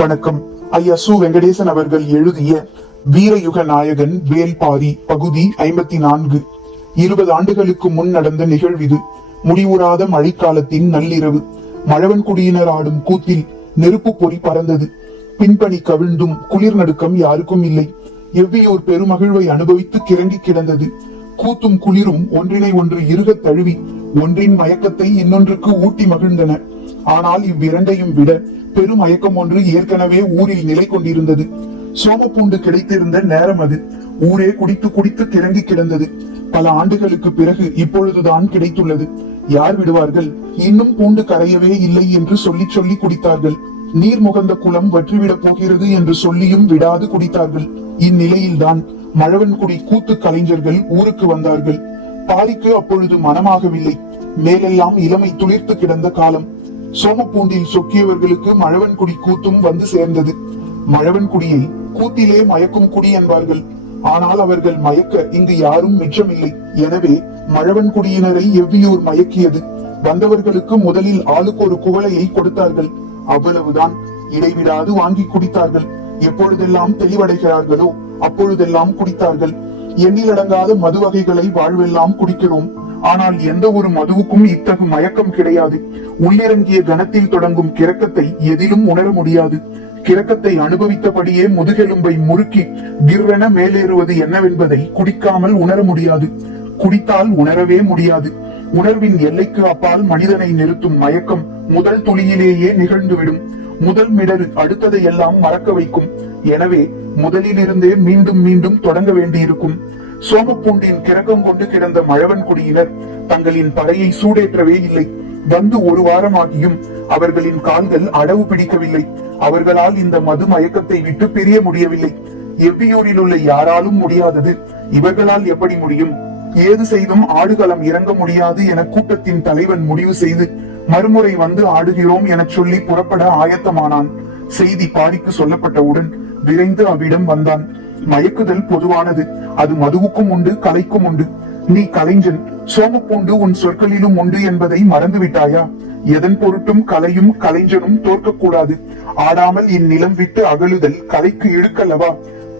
வணக்கம். ஐயா சு வெங்கடேசன் அவர்கள் எழுதிய வீரயுக நாயகன் வேல்பாரி பகுதி ஐம்பத்தி நான்கு இருபது ஆண்டுகளுக்கு முன் நடந்த நிகழ்விது. முடிவுறாத மழைக்காலத்தின் நள்ளிரவு. மழவன்குடியினர் ஆடும் கூத்தில் நெருப்பு பொறி பறந்தது. பின்பணி கவிழ்ந்தும் குளிர் நடுக்கம் யாருக்கும் இல்லை. எவ்வியோர் பெருமகிழ்வை அனுபவித்து கிறங்கி கிடந்தது. கூத்தும் குளிரும் ஒன்றினை ஒன்று இருக தழுவி ஒன்றின் மயக்கத்தை இன்னொன்றுக்கு ஊட்டி மகிழ்ந்தன. ஆனால் இவ்விரண்டையும் விட பெரும் மயக்கம் ஒன்று ஏற்கனவே ஊரில் நிலை கொண்டிருந்தது. சோமப்பூண்டு கிடைத்திருந்த நேரம் அது. ஊரே குடித்து குடித்து கிறங்கி கிடந்தது. பல ஆண்டுகளுக்கு பிறகு இப்பொழுதுதான் கிடைத்துள்ளது. யார் விடுவார்கள்? இன்னும் பூண்டு கரையவே இல்லை என்று சொல்லி சொல்லி குடித்தார்கள். நீர் முகந்த குளம் வற்றிவிடப் போகிறது என்று சொல்லியும் விடாது குடித்தார்கள். இந்நிலையில்தான் மழவன்குடி கூத்து கலைஞர்கள் ஊருக்கு வந்தார்கள். பாரிக்கு அப்பொழுது மனமாகவில்லை. மேலெல்லாம் இளமை துளிர்த்து கிடந்த காலம். சோமப்பூண்டில் சொக்கியவர்களுக்கு மழவன்குடி கூத்தும் வந்து சேர்ந்தது. மழவன்குடியை கூத்திலே மயக்கும் குடி என்பார்கள். ஆனால் அவர்கள் மயக்க இங்கு யாரும் மிச்சமில்லை. எனவே மழவன்குடியினரை எவ்வியூர் மயக்கியது? வந்தவர்களுக்கு முதலில் ஆளுக்கு ஒரு குவளையை கொடுத்தார்கள். அவ்வளவுதான். இடைவிடாது வாங்கி குடித்தார்கள். எப்பொழுதெல்லாம் தெளிவடைகிறார்களோ அப்பொழுதெல்லாம் குடித்தார்கள். எண்ணிலடங்காத மது வகைகளை வாழ்வெல்லாம் குடிக்கிறோம். ஆனால் எந்த ஒரு மதுவுக்கும் இத்தகு மயக்கம் கிடையாது. உள்ளிறங்கிய கணத்தில் தொடங்கும் கிறக்கத்தை எதிலும் உணர முடியாது. கிறக்கத்தை அனுபவித்தபடியே முதுகெலும்பை முறுக்கி கிர்ரென மேலேறுவது என்னவென்பதை குடிக்காமல் உணர முடியாது. குடித்தால் உணரவே முடியாது. உணர்வின் எல்லைக்கு அப்பால் மனிதனை நிறுத்தும் மயக்கம் முதல் துளியிலேயே நிகழ்ந்துவிடும். முதல் மிடல் அடுத்ததை எல்லாம் மறக்க வைக்கும். எனவே முதலிலிருந்தே மீண்டும் மீண்டும் தொடங்க வேண்டியிருக்கும். சோமப்பூண்டின் கிறக்கம் கொண்டு கிடந்த மழவன் குடியினர் தங்களின் படையை சூடேற்றவே இல்லை. வந்து ஒரு வாரமாகியும் அவர்களின் கால்கள் அடவு பிடிக்கவில்லை. அவர்களால் இந்த மது மயக்கத்தை விட்டு பிரிய முடியவில்லை. எவ்வியூரில் உள்ள யாராலும் முடியாதது. இவர்களால் எப்படி முடியும்? ஏது செய்தும் ஆடுகளம் இறங்க முடியாது என கூட்டத்தின் தலைவன் முடிவு செய்து மறுமுறை வந்து ஆடுகிறோம் எனச் சொல்லி புறப்பட ஆயத்தமானான். செய்தி பாரிக்கு சொல்லப்பட்டவுடன் விரைந்து அவ்விடம் வந்தான். மயக்குதல் பொதுவானது. அது மதுவுக்கும் உண்டு கலைக்கும் உண்டு. நீ கலைஞன் சோமப்பூண்டு உன் சொற்களிலும் உண்டு என்பதை மறந்து விட்டாயா எதன் பொருட்டும் கலையும் கலைஞனும் தோற்கக்கூடாது. ஆடாமல் இந்நிலம் விட்டு அகழுதல் கலைக்கு இழுக்கல்லவா?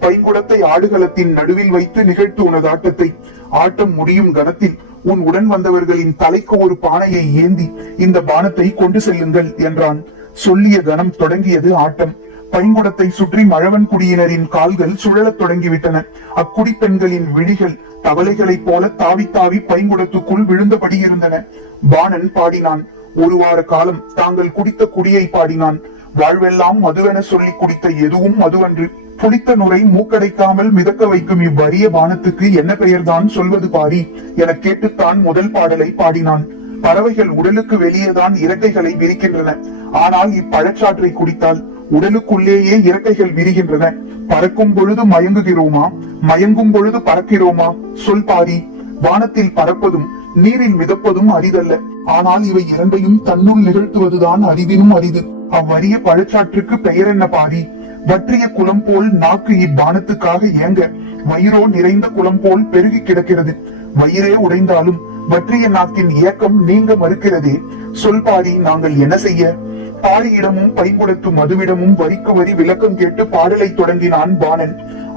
பைங்குளத்தை ஆடுகளத்தின் நடுவில் வைத்து நிகழ்த்து உனது ஆட்டத்தை ஆட்டம் முடியும் கணத்தில் உன் உடன் வந்தவர்களின் தலைக்கு ஒரு பானையை ஏந்தி இந்த பானத்தை கொண்டு செல்லுங்கள் என்றான். சொல்லிய கணம் தொடங்கியது ஆட்டம். பைங்குடத்தை சுற்றி மழவன் குடியினரின் கால்கள் சுழலத் தொடங்கிவிட்டன. அக்குடிப்பெண்களின் விழிகள் தவளைகளைப் போல தாவி தாவி பைங்குடத்துக்குள் விழுந்தபடி இருந்தன பாணன் பாடினான் ஒரு வார காலம் தாங்கள் குடித்த குடியை பாடினான். வாழ்வெல்லாம் மதுவென சொல்லி குடித்த எதுவும் மதுவன்று. புளித்த நுரை மூக்கடைக்காமல் மிதக்க வைக்கும் இவ்வரிய பானத்துக்கு என்ன பெயர்தான் சொல்வது பாரி? என கேட்டுத்தான் முதல் பாடலை பாடினான். பறவைகள் உடலுக்கு வெளியேதான் இறக்கைகளை விரிக்கின்றன. ஆனால் இப்பழச்சாற்றை குடித்தால் உடலுக்குள்ளேயே இறக்கைகள் விரிகின்றன. பறக்கும் பொழுது மயங்குகிறோமா? மயங்கும் பொழுது பறக்கிறோமா? சொல் பாரி. வானத்தில் பறப்பதும் நீரில் மிதப்பதும் அரிதல்ல. ஆனால் இவை இரண்டையும் தன்னுள் நிகழ்த்துவதுதான் அரிதினும் அரிது. அவ்வரிய பழச்சாற்றுக்கு பெயர் என்ன பாரி? வற்றிய குளம் போல் நாக்கு இப்பானத்துக்காக ஏங்க வயிறோ நிறைந்த குளம் போல் பெருகி கிடக்கிறது. வயிறே உடைந்தாலும் வற்றிய நாக்கின் ஏக்கம் நீங்க மறுக்கிறதே. சொல் பாரி நாங்கள் என்ன செய்ய? பாரியிடமும் பைங்குடத்து மதுவிடமும் வரிக்கு வரி விளக்கம் கேட்டு பாடலை தொடங்கினான் பாணன்.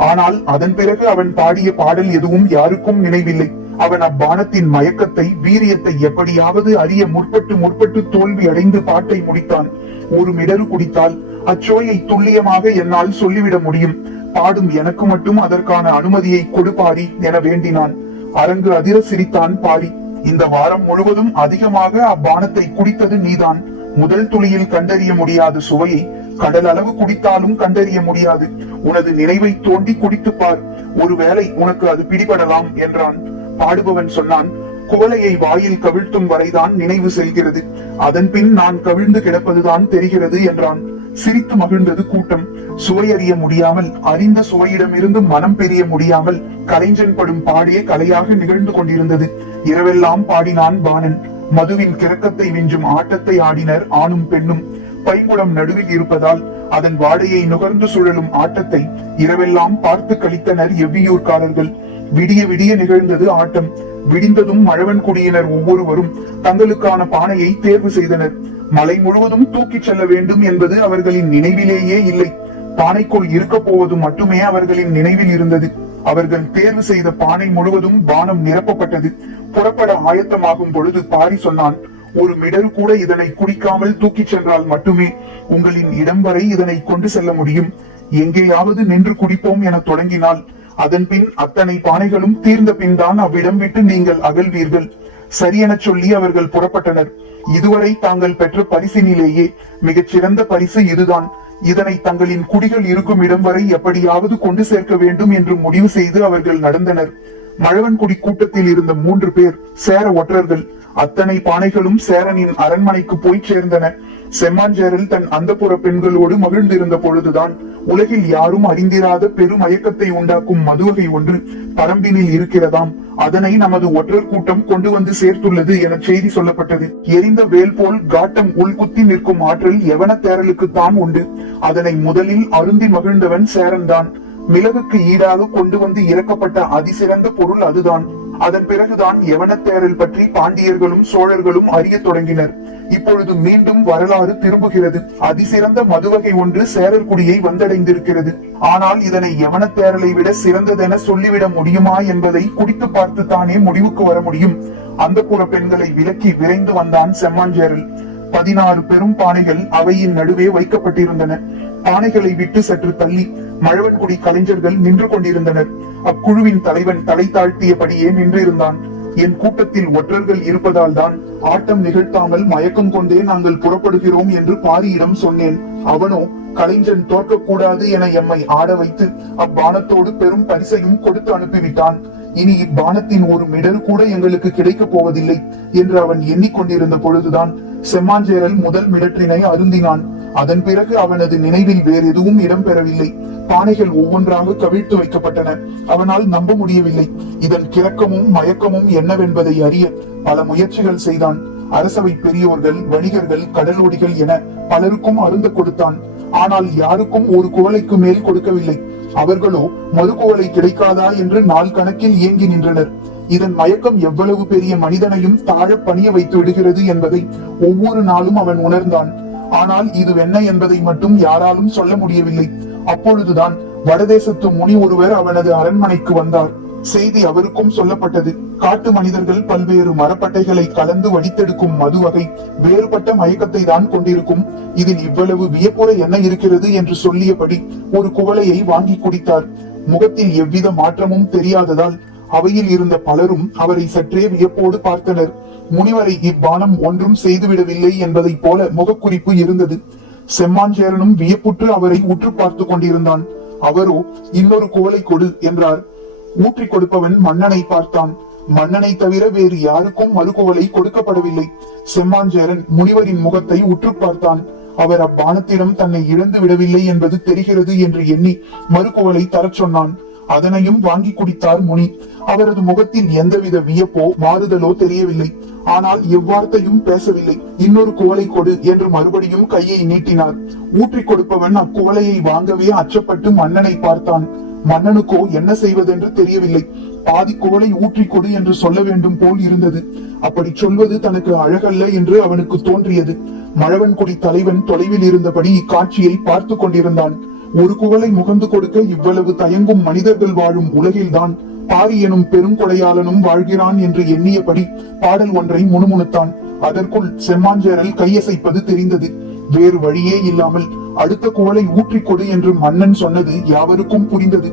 ஆனால் அதன் பிறகு அவன் பாடிய பாடல் எதுவும் யாருக்கும் நினைவில்லை. அவன் அப்பானத்தின் மயக்கத்தை வீரியத்தை எப்படியாவது அறிய முற்பட்டு முற்பட்டு தோல்வி அடைந்து பாட்டை முடித்தான். ஒரு மிடரு குடித்தால் அச்சோயை துல்லியமாக என்னால் சொல்லிவிட முடியும். பாடும் எனக்கு மட்டும் அதற்கான அனுமதியை கொடுப்பாரி என வேண்டினான். அரங்கு அதிர சிரித்தான் பாடி இந்த வாரம் முழுவதும் அதிகமாக அப்பானத்தை குடித்தது நீதான். முதல் துளியில் கண்டறிய முடியாத சுவையை கடல் அளவு குடித்தாலும் கண்டறிய முடியாது. உனது நினைவை தோண்டி குடித்துப் பார். ஒருவேளை உனக்கு அது பிடிபடலாம் என்றான். பாடுபவன் சொன்னான் குவலையை வாயில் கவிழ்த்தும் வரைதான் நினைவு செல்கிறது. அதன் பின் நான் கவிழ்ந்து கிடப்பதுதான் தெரிகிறது என்றான். சிரித்து மகிழ்ந்தது கூட்டம். சுவையறிய முடியாமல் அறிந்த சுவையிடமிருந்து மனம் பெரிய முடியாமல் கலைஞன் படும் பாடியே கலையாக நிகழ்ந்து கொண்டிருந்தது. இரவெல்லாம் பாடினான் பாணன். மதுவின் கிறக்கத்தை விஞ்சும் ஆட்டத்தை ஆடினர் ஆணும் பெண்ணும். பைங்குடம் நடுவில் இருப்பதால் அதன் வாடையை நுகர்ந்து சுழலும் ஆட்டத்தை இரவெல்லாம் பார்த்து கழித்தனர் எவ்வியூர்காரர்கள் விடிய விடிய நிகழ்ந்தது ஆட்டம். விடிந்ததும் மழவன் குடியினர் ஒவ்வொருவரும் தங்களுக்கான பானையை தேர்வு செய்தனர். மலை முழுவதும் தூக்கிச் செல்ல வேண்டும் என்பது அவர்களின் நினைவிலேயே இல்லை. பானைக்குள் இருக்க போவது மட்டுமே அவர்களின் நினைவில் இருந்தது. அவர்கள் தேர்வு செய்த பானை முழுவதும் பானம் நிரப்பப்பட்டது. புறப்பட ஆயத்தமாகும் பொழுது பாரி சொன்னான் ஒரு மிடல் கூட இதனை குடிக்காமல் தூக்கிச் சென்றால் மட்டுமே உங்களின் இடம் வரை இதனை கொண்டு செல்ல முடியும். எங்கேயாவது நின்று குடிப்போம் என தொடங்கினால் அதன் பின் அத்தனை பானைகளும் தீர்ந்த பின் தான் அவ்விடம் விட்டு நீங்கள் அகழ்வீர்கள் சரியென சொல்லி அவர்கள் புறப்பட்டனர். இதுவரை தாங்கள் பெற்ற பரிசினிலேயே மிகச் சிறந்த பரிசு இதுதான். இதனை தங்களின் குடிகள் இருக்கும் இடம் வரை எப்படியாவது கொண்டு சேர்க்க வேண்டும் என்று முடிவு செய்து அவர்கள் நடந்தனர். மழவன்குடி கூட்டத்தில் இருந்த மூன்று பேர் சேர ஒற்றர்கள். அத்தனை பானைகளும் சேரனின் அரண்மனைக்கு போய் சேர்ந்தன. செம்மாஞ்சேரல் தன் அந்தப்புற பெண்களோடு மகிழ்ந்திருந்த பொழுதுதான் உலகில் யாரும் அறிந்திராத பெருமயக்கத்தை உண்டாக்கும் மதுவகை ஒன்று பரம்பினில் இருக்கிறதாம். அதனை நமது ஒற்றர் கூட்டம் கொண்டு வந்து சேர்த்துள்ளது என செய்தி சொல்லப்பட்டது. எரிந்த வேல் போல் காட்டம் உள்குத்தி நிற்கும் ஆற்றல் எவன தேரலுக்கு தான் உண்டு. அதனை முதலில் அருந்தி மகிழ்ந்தவன் சேரன்தான். மிளகுக்கு ஈடாக கொண்டு வந்து இறக்கப்பட்ட அதிசிறந்த பொருள் அதுதான். அதன் பிறகுதான் யவனத்தேரல் பற்றி பாண்டியர்களும் சோழர்களும் அறிய தொடங்கினர். இப்பொழுது மீண்டும் வரலாறு திரும்புகிறது. அதிசிறந்த மதுவகை ஒன்று சேரர்குடியை வந்தடைந்திருக்கிறது. ஆனால் இதனை யவனத்தேரலை விட சிறந்ததென சொல்லிவிட முடியுமா என்பதை குடித்து பார்த்து தானே முடிவுக்கு வர முடியும். அந்த புற பெண்களை விலக்கி விரைந்து வந்தான் செம்மாஞ்சேரல். பதினாறு பெரும் பானைகள் அவையின் நடுவே வைக்கப்பட்டிருந்தன. பானைகளை விட்டு சற்று தள்ளி மழவன்குடி கலைஞர்கள் நின்று கொண்டிருந்தனர். அக்குழுவின் தலைவன் தலை தாழ்த்தியபடியே நின்றிருந்தான். என் கூட்டத்தில் ஒற்றர்கள் இருப்பதால் தான் ஆட்டம் நிகழ்த்தாமல் மயக்கம் கொண்டே நாங்கள் புறப்படுகிறோம் என்று பாரியிடம் சொன்னேன். அவனோ கலைஞன் தோற்கக்கூடாது என எம்மை ஆட வைத்து அப்பானத்தோடு பெரும் பரிசையும் கொடுத்து அனுப்பிவிட்டான். இனி இப்பானத்தின் ஒரு மிடல் கூட எங்களுக்கு கிடைக்கப் போவதில்லை என்று அவன் எண்ணிக்கொண்டிருந்த பொழுதுதான் செம்மாஞ்சேரல் முதல் மிடற்றினை அருந்தினான். அதன் பிறகு அவனது நினைவில் வேறு எதுவும் இடம்பெறவில்லை. பானைகள் ஒவ்வொன்றாக கவிழ்த்து வைக்கப்பட்டன. அவனால் நம்ப முடியவில்லை. இதன் கிறக்கமும் மயக்கமும் என்னவென்பதை அறிய பல முயற்சிகள் செய்தான். அரசவை பெரியோர்கள் வணிகர்கள் கடலோடிகள் என பலருக்கும் அருந்த கொடுத்தான். ஆனால் யாருக்கும் ஒரு குவளைக்கு மேல் கொடுக்கவில்லை. அவர்களோ மறுகுவளை கிடைக்காதா? என்று நாள் கணக்கில் இயங்கி நின்றனர். இதன் மயக்கம் எவ்வளவு பெரிய மனிதனையும் தாழ பணிய வைத்து விடுகிறது என்பதை ஒவ்வொரு நாளும் அவன் உணர்ந்தான். ஆனால் இதுவென்ன என்பதை மட்டும் யாராலும் சொல்ல முடியவில்லை. அப்பொழுதுதான் வடதேசத்து முனி ஒருவர் அவனது அரண்மனைக்கு வந்தார். செய்தி அவருக்கும் சொல்லப்பட்டது. காட்டு மனிதர்கள் பல்வேறு மரப்பட்டைகளை கலந்து வடித்தெடுக்கும் மது வகை வேறுபட்ட மயக்கத்தை தான் கொண்டிருக்கும். இதில் இவ்வளவு வியப்புற என்ன இருக்கிறது என்று சொல்லியபடி ஒரு குவளையை வாங்கி குடித்தார். முகத்தில் எவ்வித மாற்றமும் தெரியாததால் அவையில் இருந்த பலரும் அவரை சற்றே வியப்போடு பார்த்தனர். முனிவரை இப்பானம் ஒன்றும் செய்துவிடவில்லை என்பதைப் போல முகக்குறிப்பு இருந்தது. செம்மாஞ்சேரனும் வியப்புற்று அவரை உற்று பார்த்து கொண்டிருந்தான். அவரோ இன்னொரு குவலை கொடு என்றார். ஊற்றிக் கொடுப்பவன் மன்னனை பார்த்தான். மன்னனை தவிர வேறு யாருக்கும் மறுகுவலை கொடுக்கப்படவில்லை. செம்மாஞ்சேரன் முனிவரின் முகத்தை உற்று பார்த்தான். அவர் அப்பானத்திடம் தன்னை இழந்து விடவில்லை என்பது தெரிகிறது என்று எண்ணி மறுகுவலை தரச் சொன்னான். அதனையும் வாங்கி குடித்தார் முனி. அவரது முகத்தில் எந்தவித வியப்போ மாறுதலோ தெரியவில்லை. ஆனால் எவ்வார்த்தையும் பேசவில்லை. இன்னொரு குவளை கொடு என்று மறுபடியும் கையை நீட்டினார். ஊற்றி கொடுப்பவன் அக்குவளையை வாங்கவே அச்சப்பட்டு மன்னனை பார்த்தான். மன்னனுக்கோ என்ன செய்வதென்று தெரியவில்லை. பாதி குவளை ஊற்றி கொடு என்று சொல்ல வேண்டும் போல் இருந்தது. அப்படி சொல்வது தனக்கு அழகல்ல என்று அவனுக்கு தோன்றியது. மழவன்குடி தலைவன் தொலைவில் இருந்தபடி இக்காட்சியை பார்த்து கொண்டிருந்தான். ஒரு குவளை முகந்து கொடுக்க இவ்வளவு தயங்கும் மனிதர்கள் வாழும் உலகில்தான் பாரி எனும் பெருங்கொடையாளனும் வாழ்கிறான் என்று எண்ணியபடி பாடல் ஒன்றை முணுமுணுத்தான். அதற்குள் செம்மாஞ்சேரல் கையசைப்பது தெரிந்தது. வேறு வழியே இல்லாமல் அடுத்த குவளை ஊற்றிக் கொடு என்று மன்னன் சொன்னது யாவருக்கும் புரிந்தது.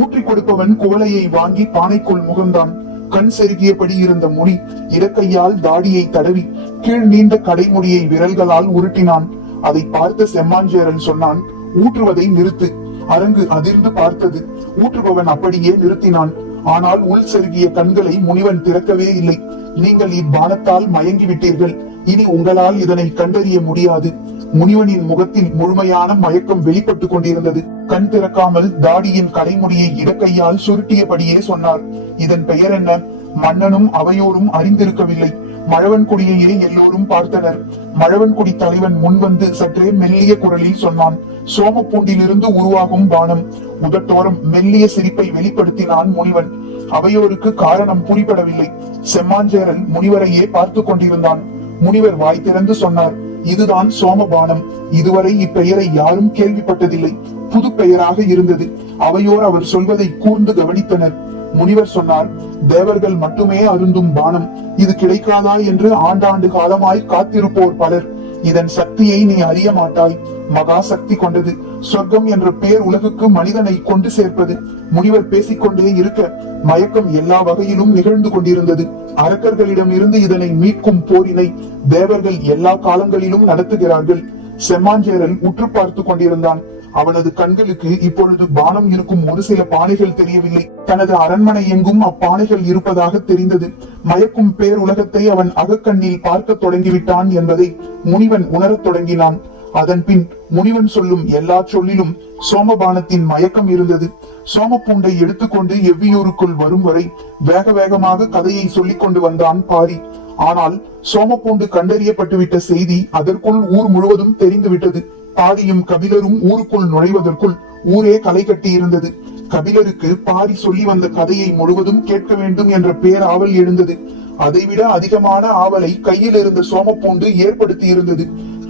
ஊற்றிக் கொடுப்பவன் குவளையை வாங்கி பானைக்குள் முகந்தான். கண் செருகியபடி இருந்த முனி இடக்கையால் தாடியை தடவி கீழ் நீண்ட கடைமுடியை விரல்களால் உருட்டினான். அதை பார்த்த செம்மாஞ்சேரன் சொன்னான் ஊற்றுவதை நிறுத்து. அரங்கு அதிர்ந்து பார்த்தது. ஊற்றுபவன் அப்படியே நிறுத்தினான். ஆனால் உள் செருகிய கண்களை முனிவன் திறக்கவே இல்லை. நீங்கள் இப்பானத்தால் மயங்கி விட்டீர்கள் இனி உங்களால் இதனை கண்டறிய முடியாது. முனிவனின் முகத்தில் முழுமையான மயக்கம் வெளிப்பட்டுக் கொண்டிருந்தது. கண் திறக்காமல் தாடியின் கடைமுடியை இடக்கையால் சுருட்டியபடியே சொன்னார். இதன் பெயர் என்ன? மன்னனும் அவையோரும் அறிந்திருக்கவில்லை. மழவன்குடியையே எல்லோரும் பார்த்தனர். மழவன்குடி தலைவன் முன்வந்து சற்றே மெல்லிய குரலில் சொன்னான். சோமப்பூண்டிலிருந்து உருவாகும் பானம். முகத்தோறும் மெல்லிய சிரிப்பை வெளிப்படுத்தினான் முனிவன். அவையோருக்கு காரணம் புரிபடவில்லை. செம்மாஞ்சேரல் முனிவரையே பார்த்து கொண்டிருந்தான். முனிவர் வாய் திறந்து சொன்னார் இதுதான் சோமபானம். இதுவரை இப்பெயரை யாரும் கேள்விப்பட்டதில்லை. புது பெயராக இருந்தது. அவையோர் அவர் சொல்வதை கூர்ந்து கவனித்தனர். முனிவர் சொன்னார் தேவர்கள் மட்டுமே அருந்தும் பானம். இது கிடைக்காதா என்று ஆண்டாண்டு காலமாய் காத்திருப்போர் பலர். இதன் சக்தியை நீ அறிய மாட்டாய். மகா சக்தி கொண்டது. சொர்க்கம் என்ற பெயர் உலகுக்கு மனிதனை கொண்டு சேர்ப்பது. முனிவர் பேசிக்கொண்டே இருக்க மயக்கம் எல்லா வகையிலும் நிகழ்ந்து கொண்டிருந்தது. அரக்கர்களிடம் இருந்து இதனை மீட்கும் போரினை தேவர்கள் எல்லா காலங்களிலும் நடத்துகிறார்கள். செம்மாஞ்சேரல் உற்று பார்த்து கொண்டிருந்தான். அவனது கண்களுக்கு இப்பொழுது பானம் இருக்கும் ஒரு சில பானைகள் தெரியவில்லை. தனது அரண்மனை எங்கும் அப்பானைகள் இருப்பதாக தெரிந்தது. மயக்கும் பேர் உலகத்தை அவன் அகக்கண்ணில் பார்க்க தொடங்கிவிட்டான் என்பதை முனிவன் உணரத் தொடங்கினான். அதன்பின் முனிவன் சொல்லும் எல்லா சொல்லிலும் சோமபானத்தின் மயக்கம் இருந்தது. சோமப்பூண்டை எடுத்துக்கொண்டு எவ்வியூருக்குள் வரும் வரை வேக வேகமாக கதையை சொல்லிக் கொண்டு வந்தான் பாரி. ஆனால் சோமப்பூண்டு கண்டறியப்பட்டுவிட்ட செய்தி அதற்குள் ஊர் முழுவதும் தெரிந்துவிட்டது பாரியும் கபிலரும் ஊருக்குள் நுழைவதற்குள் ஊரே களை கட்டியிருந்தது கபிலருக்கு பாரி சொல்லி வந்த கதையை முழுவதும் கேட்க வேண்டும் என்ற பேராவல் எழுந்தது. அதைவிட அதிகமான ஆவலை கையில் இருந்த சோமப்பூண்டு ஏற்படுத்தி இருந்தது.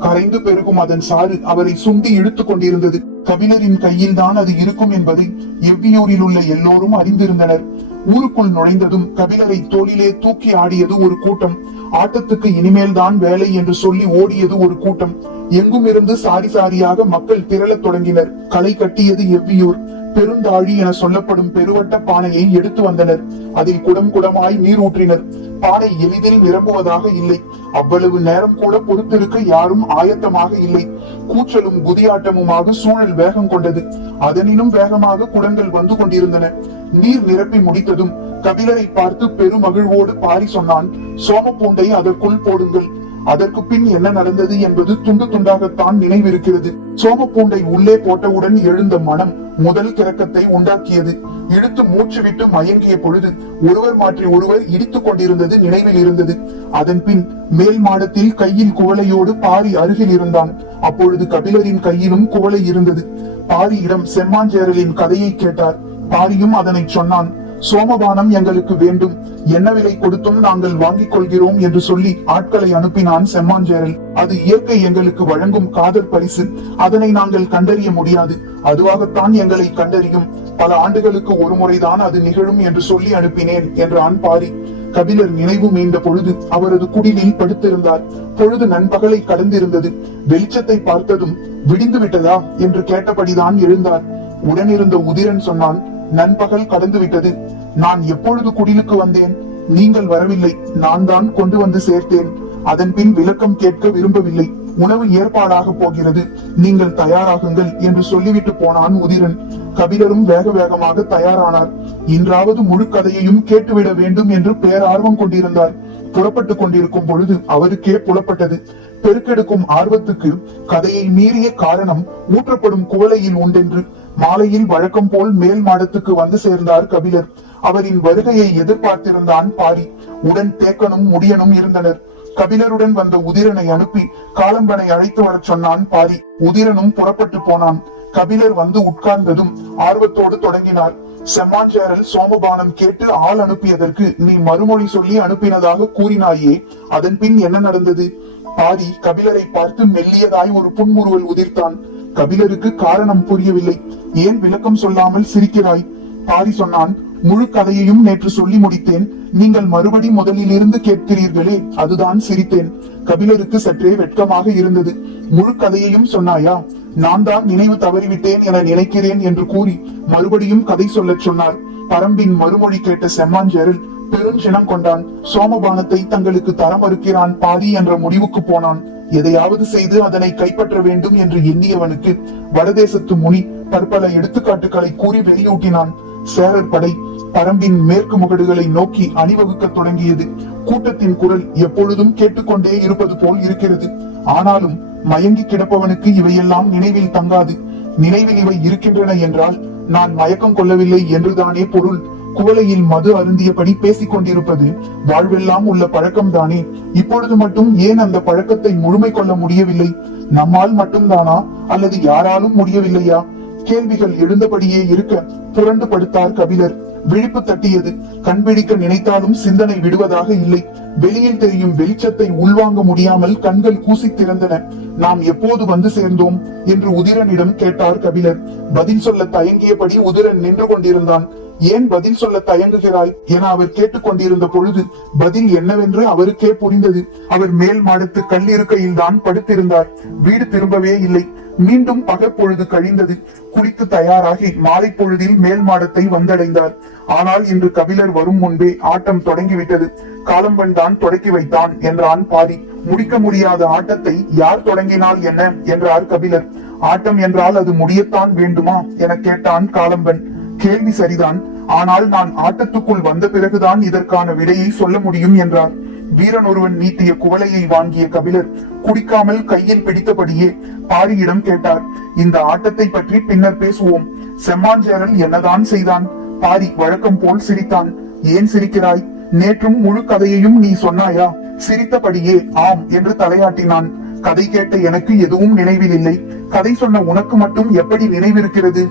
கரைந்து பெருகும் அதன் சாறு அவரை சுண்டி இழுத்துக் கொண்டிருந்தது. கபிலரின் கையில் தான் அது இருக்கும் என்பதை எவ்வியூரில் உள்ள எல்லோரும் அறிந்திருந்தனர். ஊருக்குள் நுழைந்ததும் கபிலரை தோளிலே தூக்கி ஆடியது ஒரு கூட்டம். ஆட்டத்துக்கு இனிமேல் தான் வேலை என்று சொல்லி ஓடியது ஒரு கூட்டம். எங்கும் இருந்து சாரி சாரியாக மக்கள் திரளத் தொடங்கினர். களை கட்டியது எவ்வியூர். பெருந்தாழி என சொல்லப்படும் பெருவட்ட பானையை எடுத்து வந்தனர். அதில் குடம் குடமாய் நீர் ஊற்றினர் பானை எளிதில் நிரம்புவதாக இல்லை. அவ்வளவு நேரம் கூட பொறுத்திருக்க யாரும் ஆயத்தமாக இல்லை. கூச்சலும் குதியாட்டமுமாக சூழல் வேகம் கொண்டது. அதனினும் வேகமாக குடங்கள் வந்து கொண்டிருந்தன. நீர் நிரப்பி முடித்ததும் கபிலரை பார்த்து பெருமகிழ்வோடு பாரி சொன்னான் சோமப்பூண்டை அதற்குள் போடுங்கள். அதற்கு பின் என்ன நடந்தது என்பது துண்டு துண்டாகத்தான் நினைவிருக்கிறது. சோமப்பூண்டை உள்ளே போட்டவுடன் எழுந்த மனம் முதல் கிறக்கத்தை உண்டாக்கியது. இழுத்து மூச்சு விட்டு மயங்கிய பொழுது ஒருவர் மாற்றி ஒருவர் இடித்துக் கொண்டிருந்தது நினைவில் இருந்தது. அதன் பின் மேல் மாடத்தில் கையில் குவளையோடு பாரி அருகில் இருந்தான். அப்பொழுது கபிலரின் கையிலும் குவளை இருந்தது. பாரியிடம் செம்மாஞ்சேரலின் கதையை கேட்டார். பாரியும் அதனை சொன்னான். சோமபானம் எங்களுக்கு வேண்டும். என்ன விலை கொடுத்தும் நாங்கள் வாங்கிக் கொள்கிறோம் என்று சொல்லி ஆட்களை அனுப்பினான் செம்மாஞ்சேரல். அது இயற்கை எங்களுக்கு வழங்கும் காதல் பரிசு. அதனை நாங்கள் கண்டறிய முடியாது. அதுவாகத்தான் எங்களை கண்டறியும். பல ஆண்டுகளுக்கு ஒரு முறைதான் அது நிகழும் என்று சொல்லி அனுப்பினேன் என்றான் பாரி கபிலர் நினைவு மீண்ட பொழுது அவரது குடிலில் படுத்திருந்தார். பொழுது நண்பகலை கடந்திருந்தது. வெளிச்சத்தை பார்த்ததும் விடிந்து விட்டதா? என்று கேட்டபடிதான் எழுந்தார். உடனிருந்த உதிரன் சொன்னான் நண்பகல் கடந்து விட்டது. நான் எப்பொழுது குடிலுக்கு வந்தேன்? நீங்கள் வரவில்லை. நான் தான் கொண்டு வந்து சேர்த்தேன். அதன் பின் விளக்கம் கேட்க விரும்பவில்லை. உணவு ஏற்பாடாக போகிறது. நீங்கள் தயாராகுங்கள் என்று சொல்லிவிட்டு போனான் உதிரன். கபிலரும் வேக வேகமாக தயாரானார். இன்றாவது முழு கதையையும் கேட்டுவிட வேண்டும் என்று பேரார்வம் கொண்டிருந்தார். புறப்பட்டுக் கொண்டிருக்கும் பொழுது அவருக்கே புலப்பட்டது. பெருக்கெடுக்கும் ஆர்வத்துக்கு கதையை மீறிய காரணம் ஊற்றப்படும் குவளையில் உண்டென்று. மாலையில் வழக்கம் போல் மேல் மாடத்துக்கு வந்து சேர்ந்தார் கபிலர். அவரின் வருகையை எதிர்பார்த்திருந்தான் பாரி உடன் தேக்கனும் முடியனும் இருந்தனர். கபிலருடன் வந்த உதிரனை அனுப்பி காலம்பனை அழைத்து வரச் சொன்னான் பாரி உதிரனும் புறப்பட்டு போனான். கபிலர் வந்து உட்கார்ந்ததும் ஆர்வத்தோடு தொடங்கினார். செம்மாஞ்சேரல் சோமபானம் கேட்டு ஆள் அனுப்பியதற்கு நீ மறுமொழி சொல்லி அனுப்பினதாக கூறினாயே அதன் பின் என்ன நடந்தது? பாரி கபிலரை பார்த்து மெல்லியதாய் ஒரு புன்முறுவல் உதிர்த்தான். கபிலருக்கு காரணம் புரியவில்லை. ஏன் விளக்கம் சொல்லாமல் சிரிக்கிறாய்? பாரி சொன்னான் முழு கதையையும் நேற்று சொல்லி முடித்தேன். நீங்கள் மறுபடி முதலிலிருந்து கேட்கிறீர்களே அதுதான் சிரித்தேன். கபிலருக்கு சற்றே வெட்கமாக இருந்தது. முழு கதையையும் சொன்னாயா? நான் தான் நினைவு தவறிவிட்டேன் என நினைக்கிறேன் என்று கூறி மறுபடியும் கதை சொல்லச் சொன்னார். பரம்பின் மறுமொழி கேட்ட செம்மாஞ்சேரல் பெருஞ்சினம் கொண்டான். சோமபானத்தை தங்களுக்கு தர மறுக்கிறான் பாதி என்ற முடிவுக்கு போனான். எதையாவது செய்து அதனை கைப்பற்ற வேண்டும் என்று எண்ணியவனுக்கு வடதேசத்து முனி பற்பல எடுத்துக்காட்டுகளை கூறி வெளியூட்டினான். சேரர் படை பரம்பின் மேற்கு முகடுகளை நோக்கி அணிவகுக்க தொடங்கியது. கூட்டத்தின் குரல் எப்பொழுதும் கேட்டுக்கொண்டே இருப்பது போல் இருக்கிறது. ஆனாலும் மயங்கி கிடப்பவனுக்கு இவையெல்லாம் நினைவில் தங்காது. நினைவில் இவை இருக்கின்றன என்றால் நான் மயக்கம் கொள்ளவில்லை என்றுதானே பொருள். குவளையில் மது அருந்தியபடி பேசிக் கொண்டிருப்பது வாழ்வெல்லாம் உள்ள பழக்கம் தானே இப்பொழுது மட்டும் ஏன் அந்த பழக்கத்தை முழுமை கொள்ள முடியவில்லை? நம்மால் மட்டும்தானா? அல்லது யாராலும் முடியவில்லையா? கேள்விகள் எழுந்தபடியே இருக்க புரண்டு படுத்தார் கபிலர். விழிப்பு தட்டியது. கண்பிடிக்க நினைத்தாலும் சிந்தனை விடுவதாக இல்லை. வெளியில் தெரியும் வெளிச்சத்தை உள்வாங்க முடியாமல் கண்கள் கூசி திறந்தன. நாம் எப்போது வந்து சேர்ந்தோம்? என்று உதிரனிடம் கேட்டார் கபிலர். பதில் சொல்ல தயங்கியபடி உதிரன் நின்று கொண்டிருந்தான். ஏன் பதில் சொல்ல தயங்குகிறாய்? என அவர் கேட்டுக்கொண்டிருந்த பொழுது பதில் என்னவென்று அவருக்கே புரிந்தது. அவர் மேல் மாடத்து கல்லிருக்கையில் தான் படுத்திருந்தார். வீடு திரும்பவே இல்லை. மீண்டும் பகற்பொழுது கழிந்தது. குளித்து தயாராகி மாலை பொழுதில் மேல் மாடத்தை வந்தடைந்தார். ஆனால் இன்று கபிலர் வரும் முன்பே ஆட்டம் தொடங்கிவிட்டது. காலம்பன் தான் தொடக்கி வைத்தான் என்றான் பாரி முடிக்க முடியாத ஆட்டத்தை யார் தொடங்கினால் என்ன? என்றார் கபிலர். ஆட்டம் என்றால் அது முடியத்தான் வேண்டுமா? என கேட்டான் காலம்பன். கேள்வி சரிதான். ஆனால் நான் ஆட்டத்துக்குள் வந்த பிறகுதான் இதற்கான விடையை சொல்ல முடியும் என்றார். வீரன் ஒருவன் நீட்டிய குவளையை வாங்கிய கபிலர் குடிக்காமல் கையில் பிடித்தபடியே பாரியிடம் கேட்டார். இந்த ஆட்டத்தை பற்றி பின்னர் பேசுவோம். செம்மாஞ்சேரல் என்னதான் செய்தான்? பாரி வழக்கம் போல் சிரித்தான். ஏன் சிரிக்கிறாய்? நேற்றும் முழு கதையையும் நீ சொன்னாயா? சிரித்தபடியே ஆம் என்று தலையாட்டினான். கதை கேட்ட எனக்கு எதுவும் நினைவில் இல்லை. கதை சொன்ன உனக்கு மட்டும் எப்படி நினைவிருக்கிறது?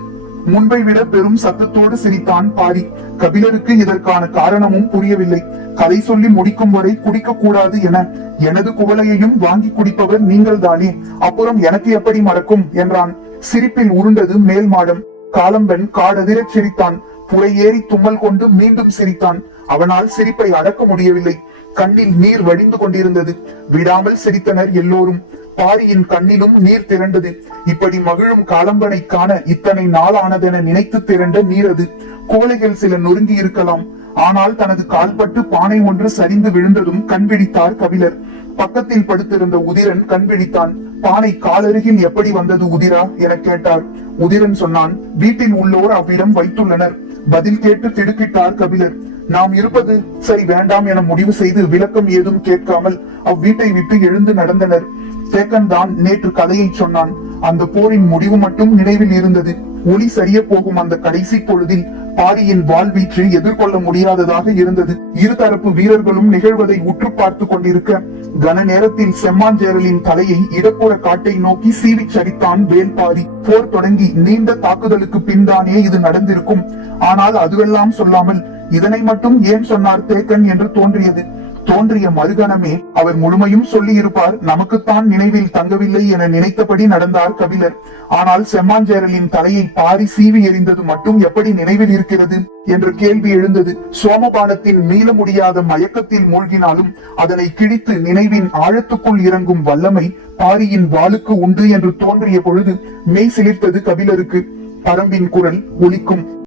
முன்பை விட பெரும் சத்தத்தோடு சிரித்தான் பாரி கபிலருக்கு இதற்கான காரணமும் புரியவில்லை. கதை சொல்லி முடிக்கும் வரை குடிக்க கூடாது என எனது குவலையையும் வாங்கி குடிப்பவர் நீங்கள் தானே அப்புறம் எனக்கு எப்படி மறக்கும்? என்றான். சிரிப்பில் உருண்டது மேல் மாடம். காலம்பன் காடதிரச் சிரித்தான். புறையேறி தும்மல் கொண்டு மீண்டும் சிரித்தான். அவனால் சிரிப்பை அடக்க முடியவில்லை. கண்ணில் நீர் வடிந்து கொண்டிருந்தது. விடாமல் சிரித்தனர் எல்லோரும். பாரியின் கண்ணிலும் நீர் திரண்டது. இப்படி மகிழும் காலம்பனை காண இத்தனை நாளானதென நினைத்து திரண்ட நீர் அது. குவளைகள் சில நொறுங்கி இருக்கலாம். ஆனால் தனது கால்பட்டு பானை ஒன்று சரிந்து விழுந்ததும் கண்விழித்தார் கபிலர். பக்கத்தில் படுத்திருந்த உதிரன் கண்விழித்தான் பானை காலருகில் எப்படி வந்தது உதிரா? என கேட்டார். உதிரன் சொன்னான் வீட்டில் உள்ளோர் அவ்விடம் வைத்துள்ளனர். பதில் கேட்டு திடுக்கிட்டார் கபிலர். நாம் இருப்பது சரி வேண்டாம் என முடிவு செய்து விளக்கம் ஏதும் கேட்காமல் அவ்வீட்டை விட்டு எழுந்து நடந்தனர். சேக்கன் தான் நேற்று கதையை சொன்னான். அந்த போரின் முடிவு மட்டும் நினைவில் இருந்தது. ஒளி சரிய போகும் அந்த கடைசி பொழுதில் பாரியின் வாழ்வீச்சு எதிர்கொள்ள முடியாததாக இருந்தது. இருதரப்பு வீரர்களும் நிகழ்வதை உற்று பார்த்து கொண்டிருக்க கன நேரத்தில் செம்மாஞ்சேரலின் தலையை இடப்புற காட்டை நோக்கி சீவி சரித்தான் வேல்பாரி போர் தொடங்கி நீண்ட தாக்குதலுக்கு பின்தானே இது நடந்திருக்கும். ஆனால் அதுவெல்லாம் சொல்லாமல் இதனை மட்டும் ஏன் சொன்னார் தேக்கன் என்று தோன்றியது. தோன்றிய மறுகணமே அவர் முழுமையும் சொல்லி இருப்பார் நமக்குத்தான் நினைவில் தங்கவில்லை என நினைத்தபடி நடந்தார் கபிலர். ஆனால் செம்மாஞ்சேரலின் தலையை பாரி சீவி எறிந்தது மட்டும் எப்படி நினைவில் இருக்கிறது? என்ற கேள்வி எழுந்தது. சோமபானத்தின் மீள முடியாத மயக்கத்தில் மூழ்கினாலும் அதனை கிழித்து நினைவின் ஆழத்துக்குள் இறங்கும் வல்லமை பாரியின் வாளுக்கு உண்டு என்று தோன்றிய பொழுது மெய் சிலிர்த்தது கபிலருக்கு. பரம்பின் குரல் ஒலிக்கும்.